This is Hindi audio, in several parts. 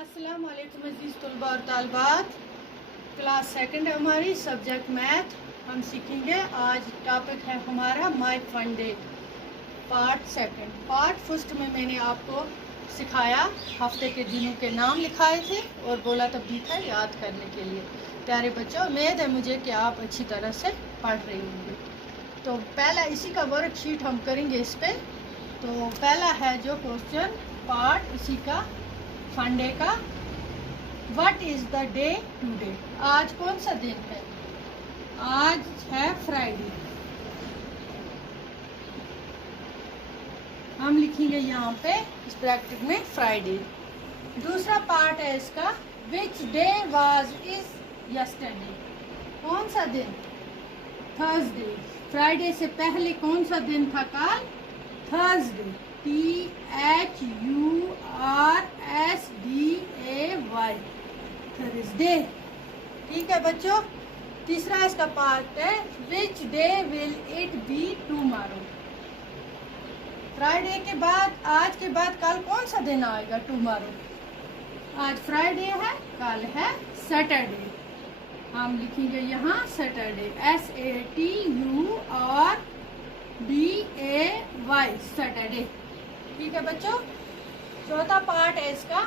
अस्सलाम वालेकुम अज़ीज़ तलबा और तालबात। क्लास सेकंड है हमारी, सब्जेक्ट मैथ। हम सीखेंगे आज। टॉपिक है हमारा my fun day part second. Part first में मैंने आपको सिखाया, हफ्ते के दिनों के नाम लिखाए थे और बोला तब भी था याद करने के लिए। प्यारे बच्चों, उम्मीद है मुझे कि आप अच्छी तरह से पढ़ रहे होंगे। तो पहला इसी का वर्कशीट हम करेंगे इस पर। तो पहला है जो क्वेश्चन पार्ट इसी का फन डे का। What is the day today? आज कौन सा दिन है? आज है फ्राइडे। हम लिखेंगे यहाँ पे इस ब्रैकेट में फ्राइडे। दूसरा पार्ट है इसका, which day was is yesterday? कौन सा दिन? थर्सडे। फ्राइडे से पहले कौन सा दिन था कल? थर्सडे। THURSDAY, Thursday. ठीक है बच्चों। तीसरा इसका पार्ट है, विच day will it be tomorrow? Friday के बाद, आज के बाद कल कौन सा दिन आएगा? टुमारो। आज फ्राइडे है, कल है सैटरडे। हम लिखेंगे यहाँ सैटरडे, SATURDAY, सैटरडे। ठीक है बच्चों। चौथा पार्ट है इसका,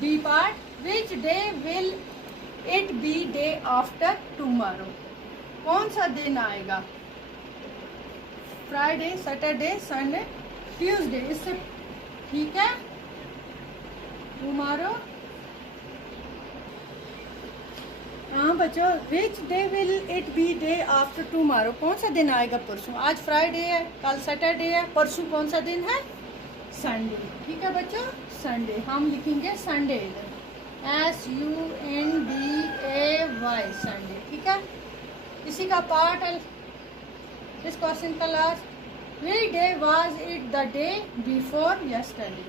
B part, which day will it be day after tomorrow? कौन सा दिन आएगा? Friday, Saturday, Sunday, Tuesday. इससे ठीक है, टुमारो। हाँ बच्चों, which day will it be day after tomorrow? कौन सा दिन आएगा परसों? आज फ्राइडे है, कल सैटरडे है, परसों कौन सा दिन है? संडे। ठीक है बच्चों, संडे। हम लिखेंगे संडे इधर, SUNDAY, संडे। ठीक है। इसी का पार्ट है इस क्वेश्चन का last, which day was it the day before yesterday?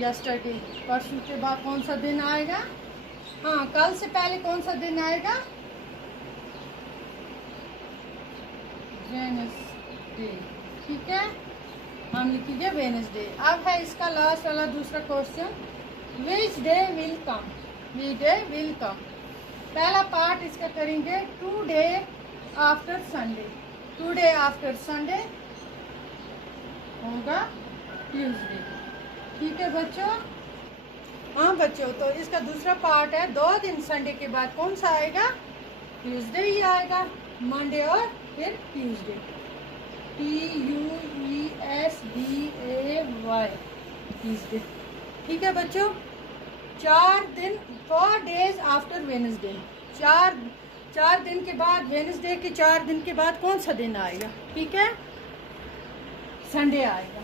Yesterday परसों के बाद कौन सा दिन आएगा? हाँ, कल से पहले कौन सा दिन आएगा? वेडनेसडे। ठीक है, हम लिखेंगे वेडनेसडे। अब है इसका लास्ट वाला दूसरा question, which day will come? Which day will come. पहला पार्ट इसका करेंगे, two day after Sunday. Two day after Sunday होगा ट्यूसडे। ठीक है बच्चों। हाँ बच्चों, तो इसका दूसरा पार्ट है, 2 दिन संडे के बाद कौन सा आएगा? ट्यूसडे ही आएगा, मंडे और फिर ट्यूसडे, TUESDAY, ट्यूसडे। ठीक है बच्चों। 4 दिन, 4 डेज आफ्टर वेडनेसडे। 4 दिन के बाद, वेडनेसडे के 4 दिन के बाद कौन सा दिन आएगा? ठीक है, संडे आएगा।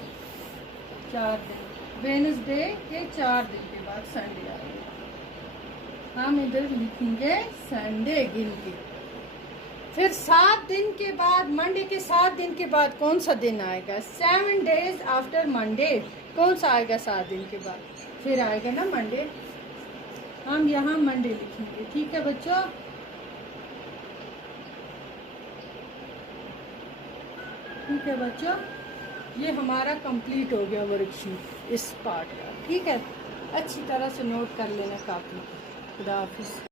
4 दिन, वेडनेसडे के 4 दिन के बाद संडे आएगा। हम इधर लिखेंगे संडे गिन के। फिर 7 दिन के बाद, मंडे के 7 दिन के बाद कौन सा दिन आएगा? 7 डेज आफ्टर मंडे। कौन सा आएगा 7 दिन के बाद? फिर आएगा ना मंडे। हम यहाँ मंडे लिखेंगे। ठीक है बच्चों। ठीक है बच्चों, ये हमारा कंप्लीट हो गया वर्कशीट इस पार्ट का। ठीक है, अच्छी तरह से नोट कर लेना काफी। खुदा हाफिज।